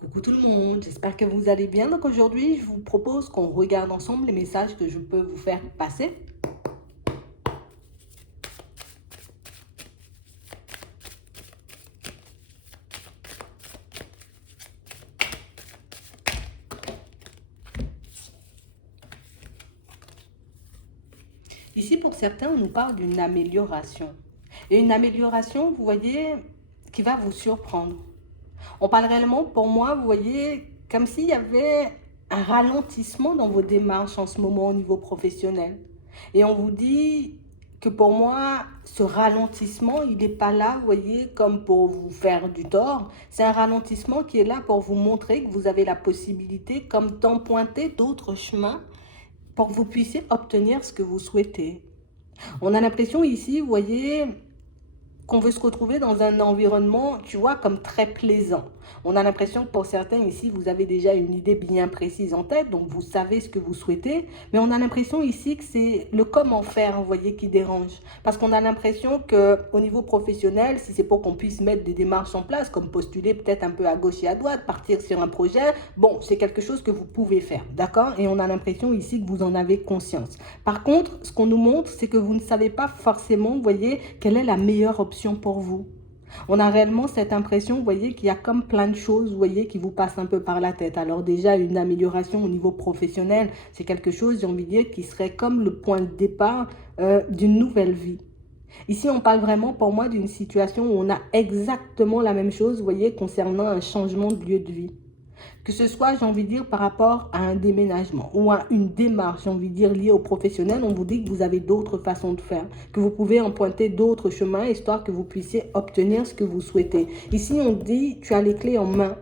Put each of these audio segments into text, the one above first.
Coucou tout le monde, j'espère que vous allez bien. Donc aujourd'hui, je vous propose qu'on regarde ensemble les messages que je peux vous faire passer. Ici, pour certains, on nous parle d'une amélioration. Et une amélioration, vous voyez, qui va vous surprendre. On parle réellement, pour moi, vous voyez, comme s'il y avait un ralentissement dans vos démarches en ce moment au niveau professionnel. Et on vous dit que pour moi, ce ralentissement, il n'est pas là, vous voyez, comme pour vous faire du tort. C'est un ralentissement qui est là pour vous montrer que vous avez la possibilité, comme d'emprunter d'autres chemins pour que vous puissiez obtenir ce que vous souhaitez. On a l'impression ici, vous voyez, qu'on veut se retrouver dans un environnement, tu vois, comme très plaisant. On a l'impression que pour certains ici, vous avez déjà une idée bien précise en tête, donc vous savez ce que vous souhaitez, mais on a l'impression ici que c'est le comment faire, vous voyez, qui dérange. Parce qu'on a l'impression qu'au niveau professionnel, si c'est pour qu'on puisse mettre des démarches en place, comme postuler peut-être un peu à gauche et à droite, partir sur un projet, bon, c'est quelque chose que vous pouvez faire, d'accord? Et on a l'impression ici que vous en avez conscience. Par contre, ce qu'on nous montre, c'est que vous ne savez pas forcément, vous voyez, quelle est la meilleure option pour vous. On a réellement cette impression, vous voyez, qu'il y a comme plein de choses, vous voyez, qui vous passent un peu par la tête. Alors déjà, une amélioration au niveau professionnel, c'est quelque chose, j'ai envie de dire, qui serait comme le point de départ d'une nouvelle vie. Ici, on parle vraiment pour moi d'une situation où on a exactement la même chose, vous voyez, concernant un changement de lieu de vie. Que ce soit, j'ai envie de dire, par rapport à un déménagement ou à une démarche, j'ai envie de dire, liée au professionnel, on vous dit que vous avez d'autres façons de faire, que vous pouvez emprunter d'autres chemins, histoire que vous puissiez obtenir ce que vous souhaitez. Ici, on dit, tu as les clés en main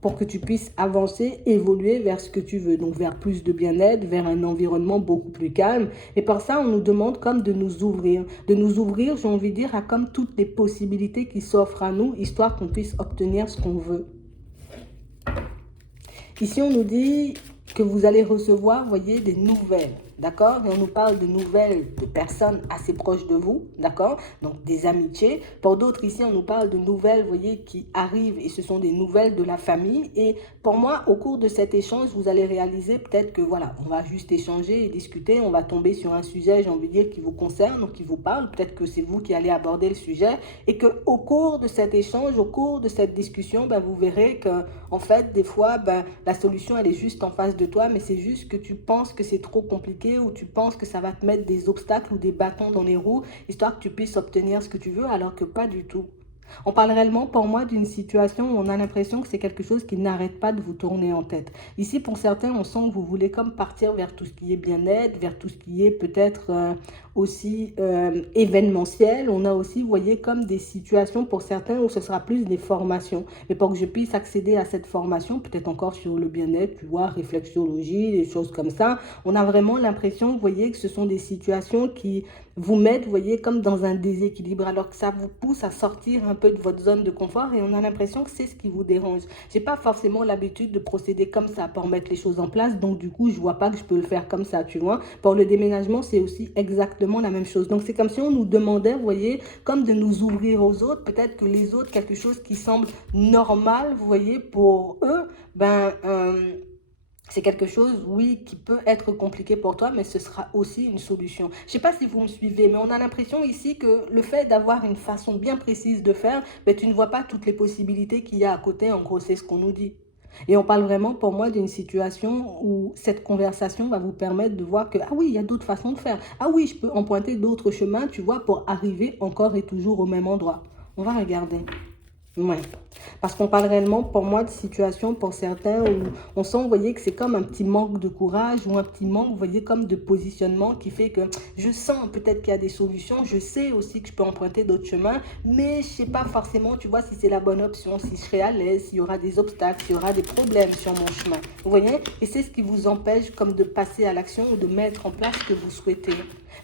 pour que tu puisses avancer, évoluer vers ce que tu veux, donc vers plus de bien-être, vers un environnement beaucoup plus calme. Et par ça, on nous demande comme de nous ouvrir, j'ai envie de dire, à comme toutes les possibilités qui s'offrent à nous, histoire qu'on puisse obtenir ce qu'on veut. Ici, on nous dit que vous allez recevoir, voyez, des nouvelles, d'accord? Et on nous parle de nouvelles de personnes assez proches de vous, d'accord? Donc, des amitiés. Pour d'autres, ici, on nous parle de nouvelles, voyez, qui arrivent et ce sont des nouvelles de la famille. Et pour moi, au cours de cet échange, vous allez réaliser peut-être que, voilà, on va juste échanger et discuter. On va tomber sur un sujet, j'ai envie de dire, qui vous concerne ou qui vous parle. Peut-être que c'est vous qui allez aborder le sujet et qu'au cours de cet échange, au cours de cette discussion, ben, vous verrez que en fait, des fois, ben, la solution, elle est juste en face de toi, mais c'est juste que tu penses que c'est trop compliqué ou tu penses que ça va te mettre des obstacles ou des bâtons dans les roues, histoire que tu puisses obtenir ce que tu veux, alors que pas du tout. On parle réellement pour moi d'une situation où on a l'impression que c'est quelque chose qui n'arrête pas de vous tourner en tête. Ici, pour certains, on sent que vous voulez comme partir vers tout ce qui est bien-être, vers tout ce qui est peut-être aussi événementiel. On a aussi, vous voyez, comme des situations pour certains où ce sera plus des formations. Mais pour que je puisse accéder à cette formation, peut-être encore sur le bien-être, tu vois, réflexologie, des choses comme ça, on a vraiment l'impression, vous voyez, que ce sont des situations qui vous mettent, vous voyez, comme dans un déséquilibre, alors que ça vous pousse à sortir un peu de votre zone de confort et on a l'impression que c'est ce qui vous dérange. J'ai pas forcément l'habitude de procéder comme ça pour mettre les choses en place, donc du coup, je vois pas que je peux le faire comme ça, tu vois. Pour le déménagement, c'est aussi exactement la même chose. Donc c'est comme si on nous demandait, vous voyez, comme de nous ouvrir aux autres, peut-être que les autres, quelque chose qui semble normal, vous voyez, pour eux, c'est quelque chose, oui, qui peut être compliqué pour toi, mais ce sera aussi une solution. Je ne sais pas si vous me suivez, mais on a l'impression ici que le fait d'avoir une façon bien précise de faire, mais tu ne vois pas toutes les possibilités qu'il y a à côté. En gros, c'est ce qu'on nous dit. Et on parle vraiment pour moi d'une situation où cette conversation va vous permettre de voir que, ah oui, il y a d'autres façons de faire. Ah oui, je peux emprunter d'autres chemins, tu vois, pour arriver encore et toujours au même endroit. On va regarder. Ouais. Parce qu'on parle réellement, pour moi, de situations pour certains où on sent, vous voyez, que c'est comme un petit manque de courage ou un petit manque, vous voyez, comme de positionnement qui fait que je sens peut-être qu'il y a des solutions. Je sais aussi que je peux emprunter d'autres chemins, mais je sais pas forcément, tu vois, si c'est la bonne option, si je serai à l'aise, s'il y aura des obstacles, s'il y aura des problèmes sur mon chemin. Vous voyez? Et c'est ce qui vous empêche comme de passer à l'action ou de mettre en place ce que vous souhaitez.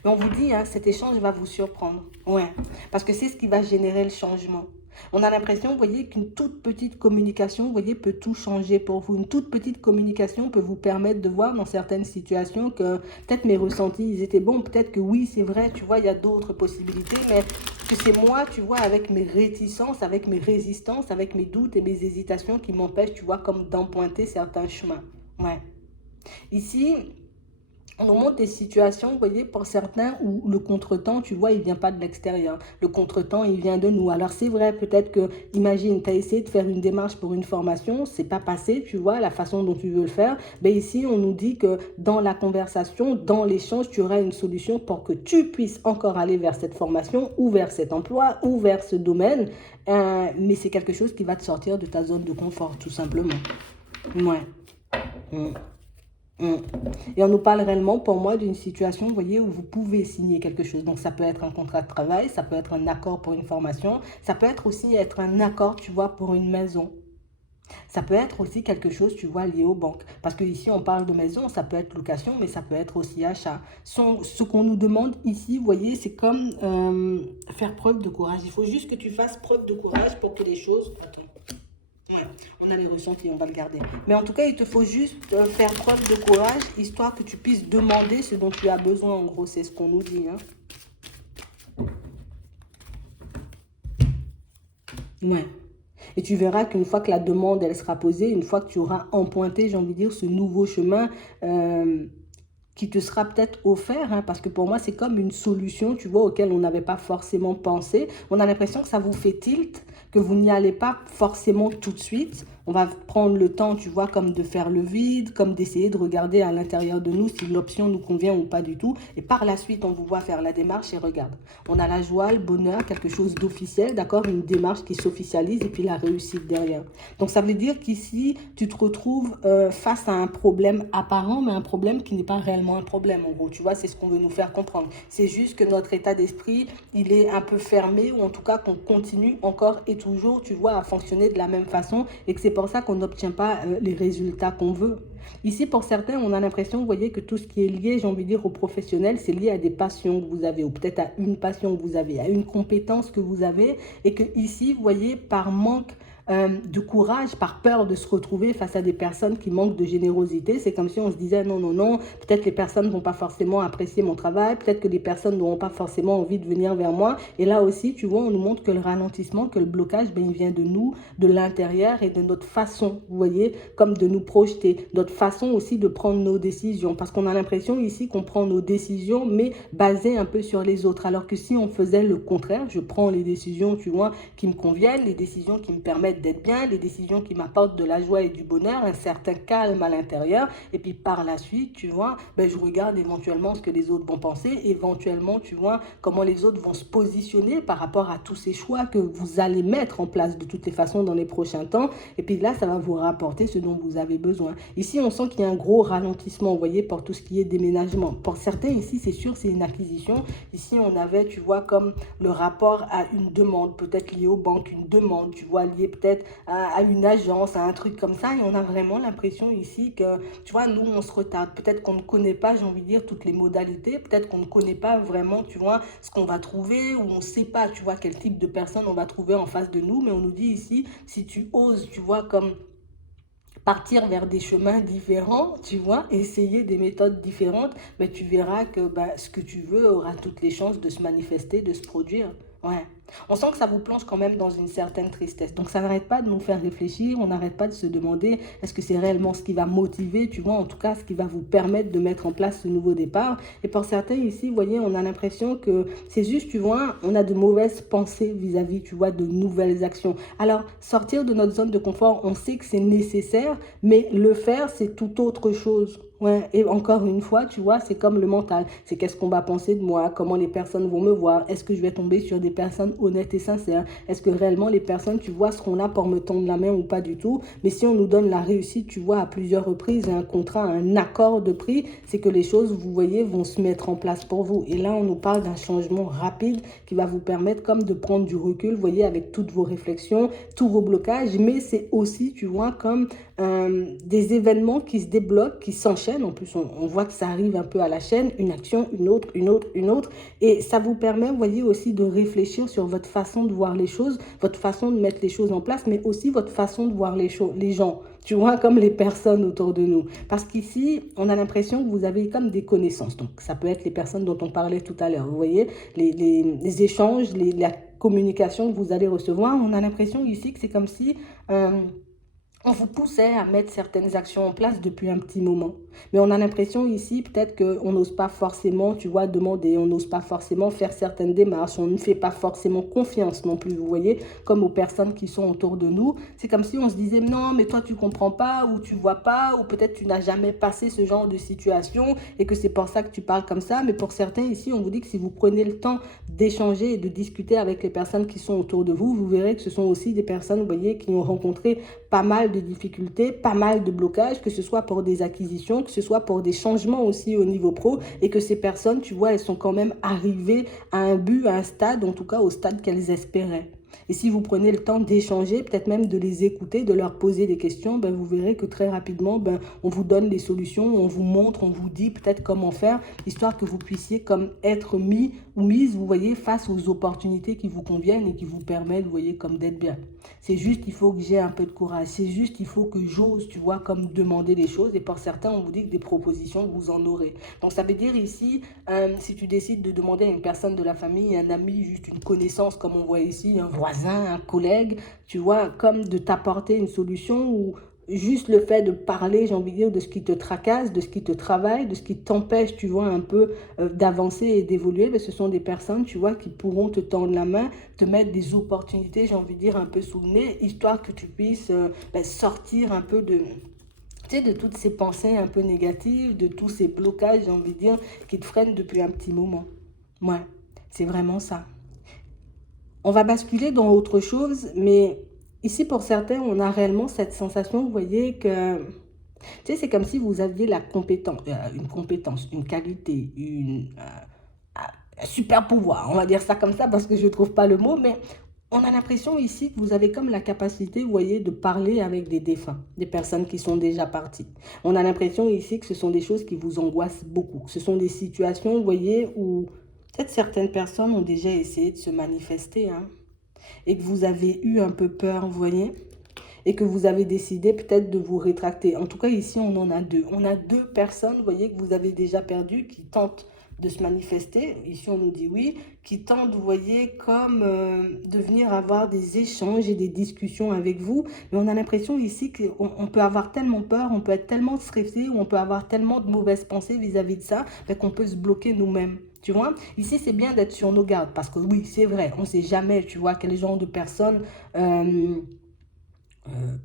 Mais on vous dit, hein, cet échange va vous surprendre. Ouais. Parce que c'est ce qui va générer le changement. On a l'impression, vous voyez, qu'une toute petite communication, vous voyez, peut tout changer pour vous. Une toute petite communication peut vous permettre de voir dans certaines situations que peut-être mes ressentis, ils étaient bons. Peut-être que oui, c'est vrai, tu vois, il y a d'autres possibilités, mais que c'est moi, tu vois, avec mes réticences, avec mes résistances, avec mes doutes et mes hésitations qui m'empêchent, tu vois, comme d'emprunter certains chemins. Ouais. Ici, on nous montre des situations, vous voyez, pour certains où le contretemps, tu vois, il vient pas de l'extérieur. Le contretemps, il vient de nous. Alors c'est vrai, peut-être que, imagine, tu as essayé de faire une démarche pour une formation, c'est pas passé, tu vois, la façon dont tu veux le faire. Mais ici, on nous dit que dans la conversation, dans l'échange, tu auras une solution pour que tu puisses encore aller vers cette formation ou vers cet emploi ou vers ce domaine. Mais c'est quelque chose qui va te sortir de ta zone de confort, tout simplement. Ouais. Mm. Mm. Et on nous parle réellement, pour moi, d'une situation, vous voyez, où vous pouvez signer quelque chose. Donc, ça peut être un contrat de travail, ça peut être un accord pour une formation, ça peut être aussi être un accord, tu vois, pour une maison. Ça peut être aussi quelque chose, tu vois, lié aux banques. Parce que ici, on parle de maison, ça peut être location, mais ça peut être aussi achat. Ce qu'on nous demande ici, vous voyez, c'est comme faire preuve de courage. Il faut juste que tu fasses preuve de courage pour que les choses... Attends. Ouais, on a les ressentis, on va le garder. Mais en tout cas, il te faut juste faire preuve de courage, histoire que tu puisses demander ce dont tu as besoin. En gros, c'est ce qu'on nous dit. Hein. Ouais. Et tu verras qu'une fois que la demande, elle sera posée, une fois que tu auras emprunté, j'ai envie de dire, ce nouveau chemin qui te sera peut-être offert, hein, parce que pour moi, c'est comme une solution, tu vois, auquel on n'avait pas forcément pensé. On a l'impression que ça vous fait tilt, que vous n'y allez pas forcément tout de suite. On va prendre le temps, tu vois, comme de faire le vide, comme d'essayer de regarder à l'intérieur de nous si l'option nous convient ou pas du tout. Et par la suite, on vous voit faire la démarche et regarde. On a la joie, le bonheur, quelque chose d'officiel, d'accord, une démarche qui s'officialise et puis la réussite derrière. Donc, ça veut dire qu'ici, tu te retrouves face à un problème apparent, mais un problème qui n'est pas réellement un problème, en gros. Tu vois, c'est ce qu'on veut nous faire comprendre. C'est juste que notre état d'esprit, il est un peu fermé, ou en tout cas qu'on continue encore et toujours, tu vois, à fonctionner de la même façon et que c'est pour ça qu'on n'obtient pas les résultats qu'on veut. Ici, pour certains, on a l'impression, vous voyez, que tout ce qui est lié, j'ai envie de dire, aux professionnels, c'est lié à des passions que vous avez, ou peut-être à une passion que vous avez, à une compétence que vous avez, et que ici, vous voyez, par manque de courage, par peur de se retrouver face à des personnes qui manquent de générosité. C'est comme si on se disait non, non, non, peut-être les personnes ne vont pas forcément apprécier mon travail, peut-être que les personnes n'auront pas forcément envie de venir vers moi. Et là aussi, tu vois, on nous montre que le ralentissement, que le blocage, ben, il vient de nous, de l'intérieur et de notre façon, vous voyez, comme de nous projeter, notre façon aussi de prendre nos décisions. Parce qu'on a l'impression ici qu'on prend nos décisions, mais basées un peu sur les autres. Alors que si on faisait le contraire, je prends les décisions, tu vois, qui me conviennent, les décisions qui me permettent d'être bien, les décisions qui m'apportent de la joie et du bonheur, un certain calme à l'intérieur. Et puis par la suite, tu vois, ben, je regarde éventuellement ce que les autres vont penser, éventuellement, tu vois, comment les autres vont se positionner par rapport à tous ces choix que vous allez mettre en place de toutes les façons dans les prochains temps. Et puis là, ça va vous rapporter ce dont vous avez besoin. Ici, on sent qu'il y a un gros ralentissement, vous voyez, pour tout ce qui est déménagement. Pour certains, ici, c'est sûr, c'est une acquisition. Ici, on avait, tu vois, comme le rapport à une demande, peut-être liée aux banques, une demande, tu vois, liée peut-être à une agence, à un truc comme ça. Et on a vraiment l'impression ici que, tu vois, nous, on se retarde. Peut-être qu'on ne connaît pas, j'ai envie de dire, toutes les modalités. Peut-être qu'on ne connaît pas vraiment, tu vois, ce qu'on va trouver, ou on ne sait pas, tu vois, quel type de personne on va trouver en face de nous. Mais on nous dit ici, si tu oses, tu vois, comme partir vers des chemins différents, tu vois, essayer des méthodes différentes, mais tu verras que bah, ce que tu veux aura toutes les chances de se manifester, de se produire. Ouais. On sent que ça vous plonge quand même dans une certaine tristesse. Donc ça n'arrête pas de nous faire réfléchir, on n'arrête pas de se demander est-ce que c'est réellement ce qui va motiver, tu vois, en tout cas ce qui va vous permettre de mettre en place ce nouveau départ. Et pour certains ici, vous voyez, on a l'impression que c'est juste, tu vois, on a de mauvaises pensées vis-à-vis, tu vois, de nouvelles actions. Alors sortir de notre zone de confort, on sait que c'est nécessaire, mais le faire, c'est tout autre chose. Ouais, et encore une fois, tu vois, c'est comme le mental. C'est qu'est-ce qu'on va penser de moi, comment les personnes vont me voir, est-ce que je vais tomber sur des personnes honnêtes et sincères, est-ce que réellement les personnes, tu vois, seront là pour me tendre la main ou pas du tout. Mais si on nous donne la réussite, tu vois, à plusieurs reprises, un contrat, un accord de prix, c'est que les choses, vous voyez, vont se mettre en place pour vous. Et là, on nous parle d'un changement rapide qui va vous permettre comme de prendre du recul, vous voyez, avec toutes vos réflexions, tous vos blocages, mais c'est aussi, tu vois, comme des événements qui se débloquent, qui s'enchaînent. En plus, on voit que ça arrive un peu à la chaîne, une action, une autre, une autre, une autre. Et ça vous permet, vous voyez, aussi de réfléchir sur votre façon de voir les choses, votre façon de mettre les choses en place, mais aussi votre façon de voir les gens, tu vois, comme les personnes autour de nous. Parce qu'ici, on a l'impression que vous avez comme des connaissances. Donc, ça peut être les personnes dont on parlait tout à l'heure. Vous voyez, les échanges, la communication que vous allez recevoir, on a l'impression ici que c'est comme si... on vous poussait à mettre certaines actions en place depuis un petit moment. Mais on a l'impression ici, peut-être qu'on n'ose pas forcément, tu vois, demander, on n'ose pas forcément faire certaines démarches, on ne fait pas forcément confiance non plus, vous voyez, comme aux personnes qui sont autour de nous. C'est comme si on se disait, non, mais toi, tu comprends pas, ou tu vois pas, ou peut-être tu n'as jamais passé ce genre de situation, et que c'est pour ça que tu parles comme ça. Mais pour certains ici, on vous dit que si vous prenez le temps d'échanger et de discuter avec les personnes qui sont autour de vous, vous verrez que ce sont aussi des personnes, vous voyez, qui ont rencontré pas mal de difficultés, pas mal de blocages, que ce soit pour des acquisitions, que ce soit pour des changements aussi au niveau pro, et que ces personnes, tu vois, elles sont quand même arrivées à un but, à un stade, en tout cas au stade qu'elles espéraient. Et si vous prenez le temps d'échanger, peut-être même de les écouter, de leur poser des questions, ben vous verrez que très rapidement, ben, on vous donne les solutions, on vous montre, on vous dit peut-être comment faire, histoire que vous puissiez comme être mis ou mise, vous voyez, face aux opportunités qui vous conviennent et qui vous permettent, vous voyez, comme d'être bien. C'est juste, il faut que j'ai un peu de courage. C'est juste, il faut que j'ose, tu vois, comme demander des choses. Et pour certains, on vous dit que des propositions, vous en aurez. Donc, ça veut dire ici, si tu décides de demander à une personne de la famille, un ami, juste une connaissance, comme on voit ici, un voisin, un collègue, tu vois, comme de t'apporter une solution ou juste le fait de parler, j'ai envie de dire, de ce qui te tracasse, de ce qui te travaille, de ce qui t'empêche, tu vois, un peu d'avancer et d'évoluer, mais ce sont des personnes, tu vois, qui pourront te tendre la main, te mettre des opportunités, j'ai envie de dire, un peu sous le nez, histoire que tu puisses sortir un peu de... Tu sais, de toutes ces pensées un peu négatives, de tous ces blocages, j'ai envie de dire, qui te freinent depuis un petit moment. Ouais, c'est vraiment ça. On va basculer dans autre chose, mais ici, pour certains, on a réellement cette sensation, vous voyez, que... Tu sais, c'est comme si vous aviez une compétence, une qualité, un super pouvoir, on va dire ça comme ça, parce que je ne trouve pas le mot, mais on a l'impression ici que vous avez comme la capacité, vous voyez, de parler avec des défunts, des personnes qui sont déjà parties. On a l'impression ici que ce sont des choses qui vous angoissent beaucoup. Ce sont des situations, vous voyez, où peut-être certaines personnes ont déjà essayé de se manifester, hein, et que vous avez eu un peu peur, vous voyez, et que vous avez décidé peut-être de vous rétracter. En tout cas, ici, on en a deux. On a deux personnes, vous voyez, que vous avez déjà perdues, qui tentent de se manifester. Ici, on nous dit oui, qui tentent, vous voyez, comme de venir avoir des échanges et des discussions avec vous. Mais on a l'impression ici qu'on peut avoir tellement peur, on peut être tellement stressé, ou on peut avoir tellement de mauvaises pensées vis-à-vis de ça, qu'on peut se bloquer nous-mêmes. Tu vois, ici, c'est bien d'être sur nos gardes, parce que oui, c'est vrai, on ne sait jamais, tu vois, quel genre de personnes...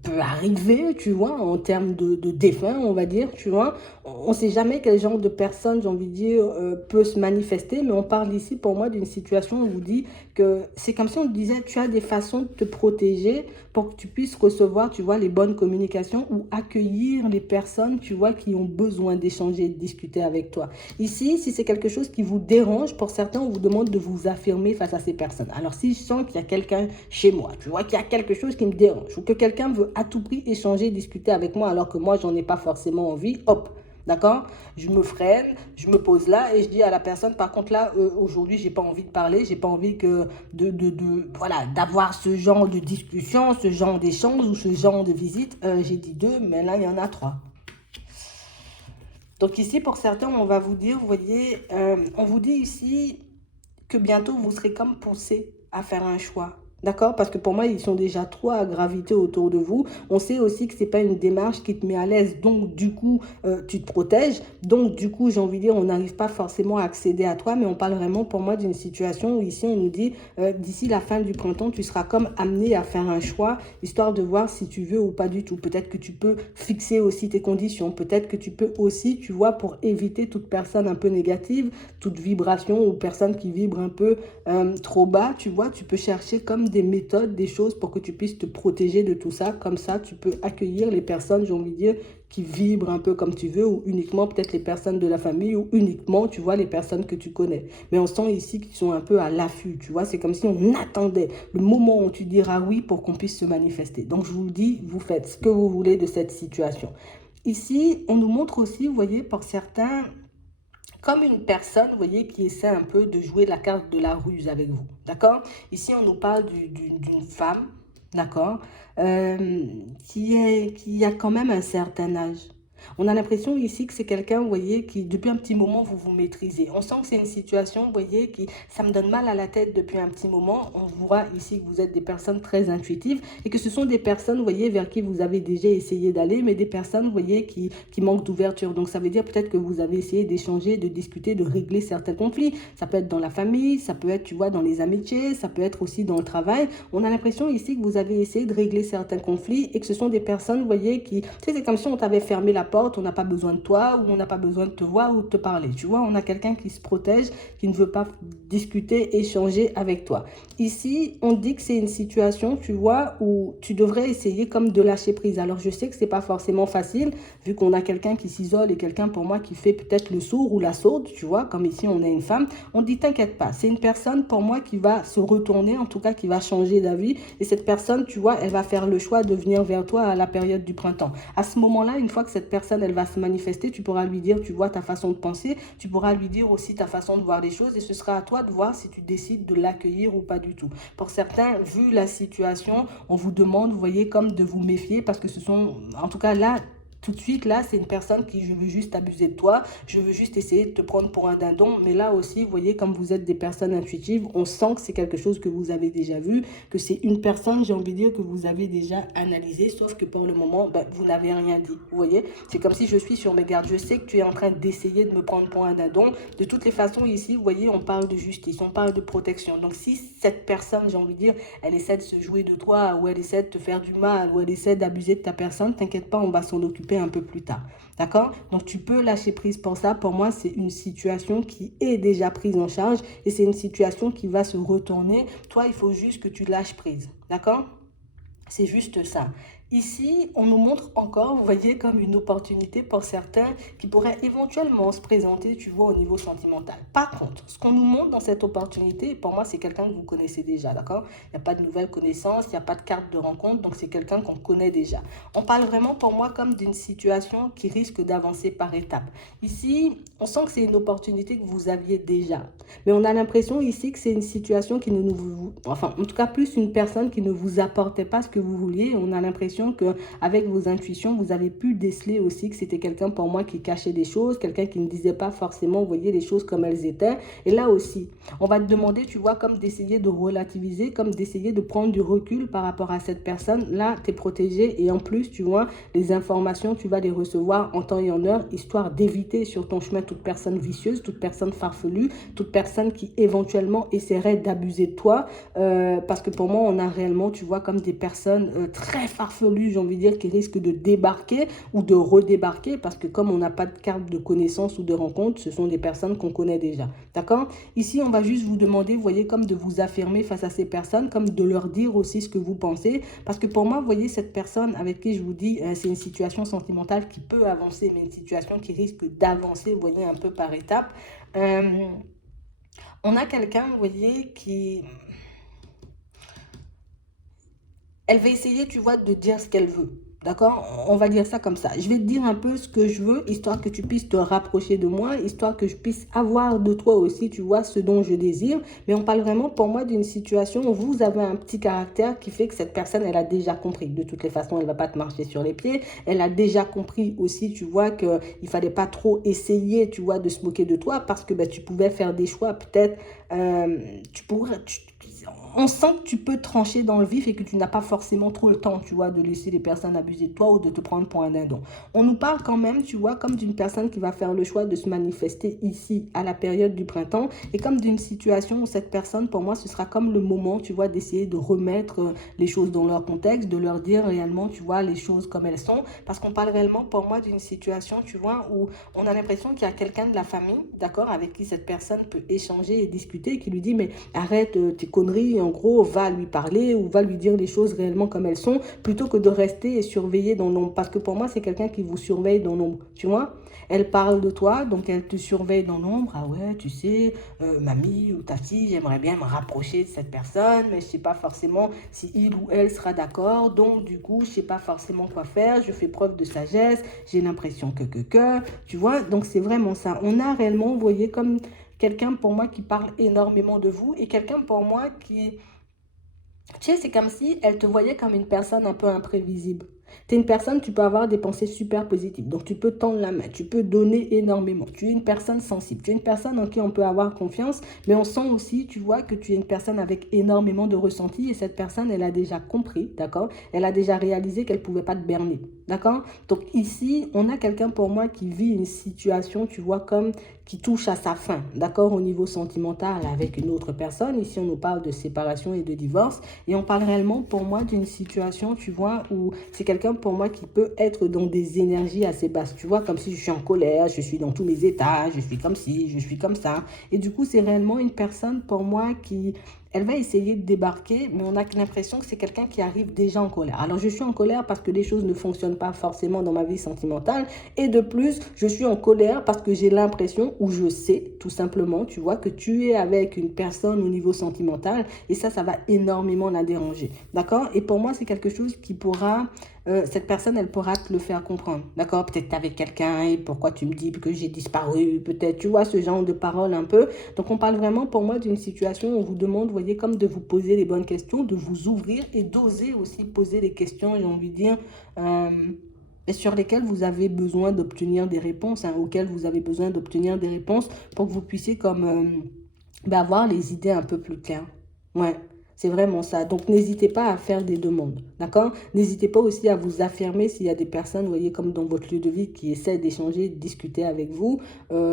peut arriver, tu vois, en termes de défunt, on va dire, tu vois. On ne sait jamais quel genre de personne, j'ai envie de dire, peut se manifester, mais on parle ici, pour moi, d'une situation où on vous dit que c'est comme si on disait, tu as des façons de te protéger pour que tu puisses recevoir, tu vois, les bonnes communications ou accueillir les personnes, tu vois, qui ont besoin d'échanger, de discuter avec toi. Ici, si c'est quelque chose qui vous dérange, pour certains, on vous demande de vous affirmer face à ces personnes. Alors, si je sens qu'il y a quelqu'un chez moi, tu vois, qu'il y a quelque chose qui me dérange, ou que quelqu'un veut à tout prix échanger, discuter avec moi, alors que moi, j'en ai pas forcément envie, hop, d'accord? Je me freine, je me pose là et je dis à la personne, par contre là, aujourd'hui, j'ai pas envie de parler, j'ai pas envie que voilà, d'avoir ce genre de discussion, ce genre d'échange ou ce genre de visite. J'ai dit deux, mais là, il y en a trois. Donc ici, pour certains, on va vous dire, vous voyez, on vous dit ici que bientôt, vous serez comme poussé à faire un choix. D'accord? Parce que pour moi, ils sont déjà trois à graviter autour de vous. On sait aussi que ce n'est pas une démarche qui te met à l'aise. Donc, du coup, tu te protèges. Donc, du coup, j'ai envie de dire, on n'arrive pas forcément à accéder à toi. Mais on parle vraiment, pour moi, d'une situation où ici, on nous dit, d'ici la fin du printemps, tu seras comme amené à faire un choix, histoire de voir si tu veux ou pas du tout. Peut-être que tu peux fixer aussi tes conditions. Peut-être que tu peux aussi, tu vois, pour éviter toute personne un peu négative, toute vibration ou personne qui vibre un peu trop bas, tu vois, tu peux chercher comme des méthodes, des choses pour que tu puisses te protéger de tout ça. Comme ça, tu peux accueillir les personnes, j'ai envie de dire, qui vibrent un peu comme tu veux, ou uniquement peut-être les personnes de la famille, ou uniquement, tu vois, les personnes que tu connais. Mais on sent ici qu'ils sont un peu à l'affût, tu vois, c'est comme si on attendait le moment où tu diras oui pour qu'on puisse se manifester. Donc, je vous le dis, vous faites ce que vous voulez de cette situation. Ici, on nous montre aussi, vous voyez, pour certains, comme une personne, vous voyez, qui essaie un peu de jouer la carte de la ruse avec vous, d'accord? Ici, on nous parle d'une femme, d'accord, qui a quand même un certain âge. On a l'impression ici que c'est quelqu'un, vous voyez, qui depuis un petit moment, vous vous maîtrisez. On sent que c'est une situation, vous voyez, qui ça me donne mal à la tête depuis un petit moment. On voit ici que vous êtes des personnes très intuitives et que ce sont des personnes, vous voyez, vers qui vous avez déjà essayé d'aller, mais des personnes, vous voyez, qui manquent d'ouverture. Donc ça veut dire peut-être que vous avez essayé d'échanger, de discuter, de régler certains conflits. Ça peut être dans la famille, ça peut être, tu vois, dans les amitiés, ça peut être aussi dans le travail. On a l'impression ici que vous avez essayé de régler certains conflits et que ce sont des personnes, vous voyez, qui, tu sais, c'est comme si on t'avait fermé la porte, on n'a pas besoin de toi, ou on n'a pas besoin de te voir ou de te parler. Tu vois, on a quelqu'un qui se protège, qui ne veut pas discuter, échanger avec toi. Ici, on dit que c'est une situation, tu vois, où tu devrais essayer comme de lâcher prise. Alors, je sais que c'est pas forcément facile, vu qu'on a quelqu'un qui s'isole et quelqu'un pour moi qui fait peut-être le sourd ou la sourde, tu vois, comme ici on a une femme. On dit, t'inquiète pas, c'est une personne pour moi qui va se retourner, en tout cas qui va changer d'avis. Et cette personne, tu vois, elle va faire le choix de venir vers toi à la période du printemps. À ce moment-là, une fois que cette personne, elle va se manifester, tu pourras lui dire, tu vois, ta façon de penser, tu pourras lui dire aussi ta façon de voir les choses et ce sera à toi de voir si tu décides de l'accueillir ou pas du tout. Pour certains, vu la situation, on vous demande, vous voyez, comme de vous méfier parce que ce sont, en tout cas là, tout de suite, là, c'est une personne qui, je veux juste abuser de toi, je veux juste essayer de te prendre pour un dindon. Mais là aussi, vous voyez, comme vous êtes des personnes intuitives, on sent que c'est quelque chose que vous avez déjà vu, que c'est une personne, j'ai envie de dire, que vous avez déjà analysé, sauf que pour le moment, ben, vous n'avez rien dit. Vous voyez, c'est comme si je suis sur mes gardes. Je sais que tu es en train d'essayer de me prendre pour un dindon. De toutes les façons, ici, vous voyez, on parle de justice, on parle de protection. Donc, si cette personne, j'ai envie de dire, elle essaie de se jouer de toi, ou elle essaie de te faire du mal, ou elle essaie d'abuser de ta personne, t'inquiète pas, on va s'en occuper un peu plus tard. D'accord? Donc, tu peux lâcher prise pour ça. Pour moi, c'est une situation qui est déjà prise en charge et c'est une situation qui va se retourner. Toi, il faut juste que tu lâches prise. D'accord? C'est juste ça. Ici, on nous montre encore, vous voyez, comme une opportunité pour certains qui pourraient éventuellement se présenter, tu vois, au niveau sentimental. Par contre, ce qu'on nous montre dans cette opportunité, pour moi, c'est quelqu'un que vous connaissez déjà, d'accord? Il n'y a pas de nouvelles connaissances, il n'y a pas de carte de rencontre, donc c'est quelqu'un qu'on connaît déjà. On parle vraiment pour moi comme d'une situation qui risque d'avancer par étapes. Ici, on sent que c'est une opportunité que vous aviez déjà. Mais on a l'impression ici que c'est une situation qui ne nous... Enfin, en tout cas, plus une personne qui ne vous apportait pas ce que vous vouliez. On a l'impression qu'avec vos intuitions, vous avez pu déceler aussi que c'était quelqu'un pour moi qui cachait des choses, quelqu'un qui ne disait pas forcément, vous voyez, les choses comme elles étaient. Et là aussi, on va te demander, tu vois, comme d'essayer de relativiser, comme d'essayer de prendre du recul par rapport à cette personne. Là, tu es protégé et en plus, tu vois, les informations, tu vas les recevoir en temps et en heure, histoire d'éviter sur ton chemin toute personne vicieuse, toute personne farfelue, toute personne qui éventuellement essaierait d'abuser de toi. Parce que pour moi, on a réellement, tu vois, comme des personnes très farfelues, j'ai envie de dire, qui risquent de débarquer ou de redébarquer parce que comme on n'a pas de carte de connaissance ou de rencontre, ce sont des personnes qu'on connaît déjà. D'accord? Ici, on va juste vous demander, vous voyez, comme de vous affirmer face à ces personnes, comme de leur dire aussi ce que vous pensez. Parce que pour moi, vous voyez, cette personne avec qui je vous dis, c'est une situation sentimentale qui peut avancer, mais une situation qui risque d'avancer, vous voyez, un peu par étapes. Euh, on a quelqu'un, vous voyez, qui... Elle va essayer, tu vois, de dire ce qu'elle veut. D'accord? On va dire ça comme ça. Je vais te dire un peu ce que je veux, histoire que tu puisses te rapprocher de moi, histoire que je puisse avoir de toi aussi, tu vois, ce dont je désire. Mais on parle vraiment pour moi d'une situation où vous avez un petit caractère qui fait que cette personne, elle a déjà compris. De toutes les façons, elle ne va pas te marcher sur les pieds. Elle a déjà compris aussi, tu vois, qu'il ne fallait pas trop essayer, tu vois, de se moquer de toi parce que ben, tu pouvais faire des choix. Peut-être, on sent que tu peux trancher dans le vif et que tu n'as pas forcément trop le temps, tu vois, de laisser les personnes abuser de toi ou de te prendre pour un dindon. On nous parle quand même, tu vois, comme d'une personne qui va faire le choix de se manifester ici à la période du printemps et comme d'une situation où cette personne, pour moi, ce sera comme le moment, tu vois, d'essayer de remettre les choses dans leur contexte, de leur dire réellement, tu vois, les choses comme elles sont. Parce qu'on parle réellement, pour moi, d'une situation, tu vois, où on a l'impression qu'il y a quelqu'un de la famille, d'accord, avec qui cette personne peut échanger et discuter, qui lui dit, mais arrête tes conneries, en gros, va lui parler ou va lui dire les choses réellement comme elles sont, plutôt que de rester et surveiller dans l'ombre. Parce que pour moi, c'est quelqu'un qui vous surveille dans l'ombre, tu vois. Elle parle de toi, donc elle te surveille dans l'ombre. Ah ouais, tu sais, mamie ou ta fille, j'aimerais bien me rapprocher de cette personne, mais je sais pas forcément si il ou elle sera d'accord. Donc du coup, je sais pas forcément quoi faire. Je fais preuve de sagesse. J'ai l'impression tu vois. Donc c'est vraiment ça. On a réellement, vous voyez, comme quelqu'un pour moi qui parle énormément de vous et quelqu'un pour moi qui, tu sais, c'est comme si elle te voyait comme une personne un peu imprévisible. Tu es une personne, tu peux avoir des pensées super positives. Donc, tu peux tendre la main, tu peux donner énormément. Tu es une personne sensible, tu es une personne en qui on peut avoir confiance, mais on sent aussi, tu vois, que tu es une personne avec énormément de ressenti et cette personne, elle a déjà compris, d'accord? Elle a déjà réalisé qu'elle ne pouvait pas te berner, d'accord? Donc, ici, on a quelqu'un pour moi qui vit une situation, tu vois, comme qui touche à sa fin, d'accord, au niveau sentimental avec une autre personne. Ici, on nous parle de séparation et de divorce. Et on parle réellement pour moi d'une situation, tu vois, où c'est quelqu'un pour moi qui peut être dans des énergies assez basses. Tu vois, comme si je suis en colère, je suis dans tous mes états, je suis comme ci, je suis comme ça. Et du coup, c'est réellement une personne pour moi qui, elle va essayer de débarquer, mais on a l'impression que c'est quelqu'un qui arrive déjà en colère. Alors, je suis en colère parce que les choses ne fonctionnent pas forcément dans ma vie sentimentale. Et de plus, je suis en colère parce que j'ai l'impression, ou je sais tout simplement, tu vois, que tu es avec une personne au niveau sentimental. Et ça va énormément la déranger. D'accord? Et pour moi, c'est quelque chose qui pourra cette personne, elle pourra te le faire comprendre. D'accord? Peut-être avec quelqu'un et pourquoi tu me dis que j'ai disparu, peut-être, tu vois, ce genre de paroles un peu. Donc, on parle vraiment pour moi d'une situation où on vous demande, vous voyez, comme de vous poser les bonnes questions, de vous ouvrir et d'oser aussi poser les questions, j'ai envie de dire, et sur lesquelles vous avez besoin d'obtenir des réponses, hein, auxquelles vous avez besoin d'obtenir des réponses pour que vous puissiez comme avoir les idées un peu plus claires. Ouais. C'est vraiment ça. Donc, n'hésitez pas à faire des demandes. D'accord? N'hésitez pas aussi à vous affirmer s'il y a des personnes, vous voyez, comme dans votre lieu de vie, qui essaient d'échanger, de discuter avec vous.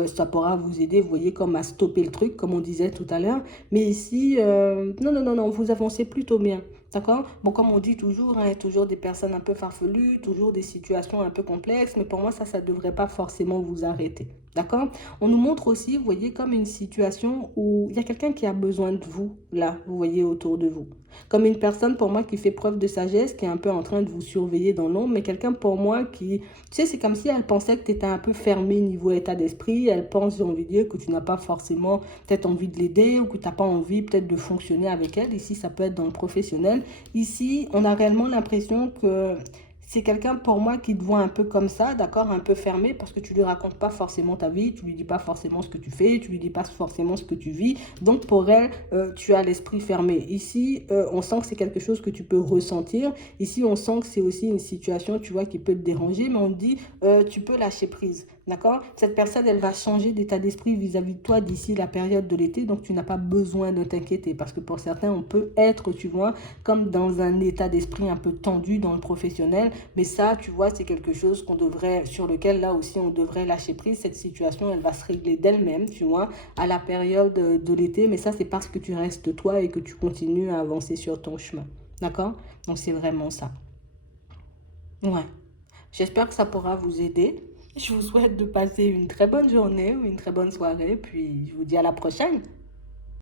Ça pourra vous aider, vous voyez, comme à stopper le truc, comme on disait tout à l'heure. Mais ici, non, non, non, non, vous avancez plutôt bien. D'accord? Bon, comme on dit toujours, hein, il y a toujours des personnes un peu farfelues, toujours des situations un peu complexes. Mais pour moi, ça ne devrait pas forcément vous arrêter. D'accord? On nous montre aussi, vous voyez, comme une situation où il y a quelqu'un qui a besoin de vous, là, vous voyez, autour de vous. Comme une personne, pour moi, qui fait preuve de sagesse, qui est un peu en train de vous surveiller dans l'ombre, mais quelqu'un, pour moi, qui, tu sais, c'est comme si elle pensait que tu étais un peu fermé niveau état d'esprit. Elle pense, j'ai envie de dire, que tu n'as pas forcément peut-être envie de l'aider ou que tu n'as pas envie peut-être de fonctionner avec elle. Ici, ça peut être dans le professionnel. Ici, on a réellement l'impression que c'est quelqu'un pour moi qui te voit un peu comme ça, d'accord, un peu fermé parce que tu lui racontes pas forcément ta vie, tu lui dis pas forcément ce que tu fais, tu lui dis pas forcément ce que tu vis. Donc pour elle, tu as l'esprit fermé. Ici, on sent que c'est quelque chose que tu peux ressentir. Ici, on sent que c'est aussi une situation, tu vois, qui peut te déranger, mais on te dit, tu peux lâcher prise. D'accord? Cette personne, elle va changer d'état d'esprit vis-à-vis de toi d'ici la période de l'été, donc tu n'as pas besoin de t'inquiéter parce que pour certains, on peut être, tu vois, comme dans un état d'esprit un peu tendu dans le professionnel, mais ça, tu vois, c'est quelque chose qu'on devrait, sur lequel là aussi, on devrait lâcher prise. Cette situation, elle va se régler d'elle-même, tu vois, à la période de l'été, mais ça, c'est parce que tu restes toi et que tu continues à avancer sur ton chemin. D'accord? Donc, c'est vraiment ça. Ouais. J'espère que ça pourra vous aider. Je vous souhaite de passer une très bonne journée ou une très bonne soirée, puis je vous dis à la prochaine.